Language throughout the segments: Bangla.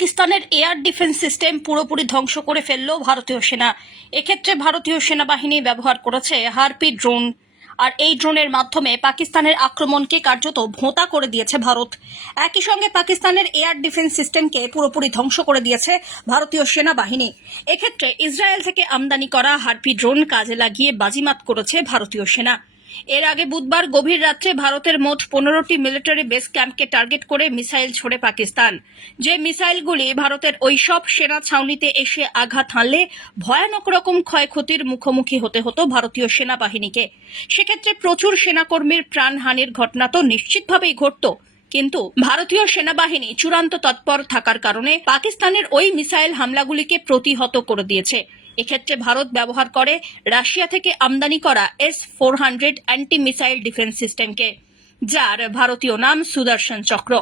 পাকিস্তানের এয়ার ডিফেন্স সিস্টেম পুরোপুরি ধ্বংস করে ফেলল ভারতীয় সেনা। এক্ষেত্রে ভারতীয় সেনাবাহিনী ব্যবহার করেছে হারপি ড্রোন। আর এই ড্রোনের মাধ্যমে পাকিস্তানের আক্রমণকে কার্যত ভোঁতা করে দিয়েছে ভারত। একই সঙ্গে পাকিস্তানের এয়ার ডিফেন্স সিস্টেমকে পুরোপুরি ধ্বংস করে দিয়েছে ভারতীয় সেনাবাহিনী। এক্ষেত্রে ইসরায়েল থেকে আমদানি করা হারপি ড্রোন কাজে লাগিয়ে বাজিমাত করেছে ভারতীয় সেনা। এর আগে বুধবার গভীর রাত্রে ভারতের মোট পনেরোটি মিলিটারি বেস ক্যাম্পকে টার্গেট করে মিসাইল ছোড়ে পাকিস্তান। যে মিসাইলগুলি ভারতের ওইসব সেনা ছাউনিতে এসে আঘাত হানলে ভয়ানক রকম ক্ষয়ক্ষতির মুখোমুখি হতে হতো ভারতীয় সেনাবাহিনীকে। সেক্ষেত্রে প্রচুর সেনাকর্মীর প্রাণহানির ঘটনা তো নিশ্চিতভাবেই ঘটত। কিন্তু ভারতীয় সেনাবাহিনী চূড়ান্ত তৎপর থাকার কারণে পাকিস্তানের ওই মিসাইল হামলাগুলিকে প্রতিহত করে দিয়েছে। এক্ষেত্রে ভারত ব্যবহার করে রাশিয়া থেকে আমদানি করা S four hundred anti missile defence সিস্টেমকে যার ভারতীয় নাম সুদর্শন চক্র।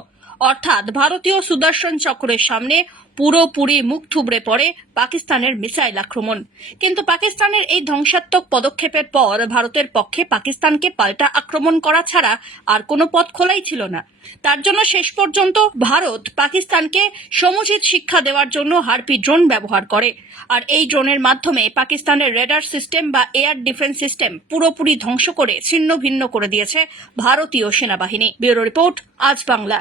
অর্থাৎ ভারতীয় সুদর্শন চক্রের সামনে পুরোপুরি মুখ থুবড়ে পড়ে পাকিস্তানের মিসাইল আক্রমণ। কিন্তু পাকিস্তানের এই ধ্বংসাত্মক পদক্ষেপের পর ভারতের পক্ষে পাকিস্তানকে পাল্টা আক্রমণ করা ছাড়া আর কোনো পথ খোলাই ছিল না। তার জন্য শেষ পর্যন্ত ভারত পাকিস্তানকে সমুচিত শিক্ষা দেওয়ার জন্য হারপি ড্রোন ব্যবহার করে। আর এই ড্রোনের মাধ্যমে পাকিস্তানের রেডার সিস্টেম বা এয়ার ডিফেন্স সিস্টেম পুরোপুরি ধ্বংস করে ছিন্ন ভিন্ন করে দিয়েছে ভারতীয় সেনাবাহিনী। ব্যুরো রিপোর্ট, আজ বাংলা।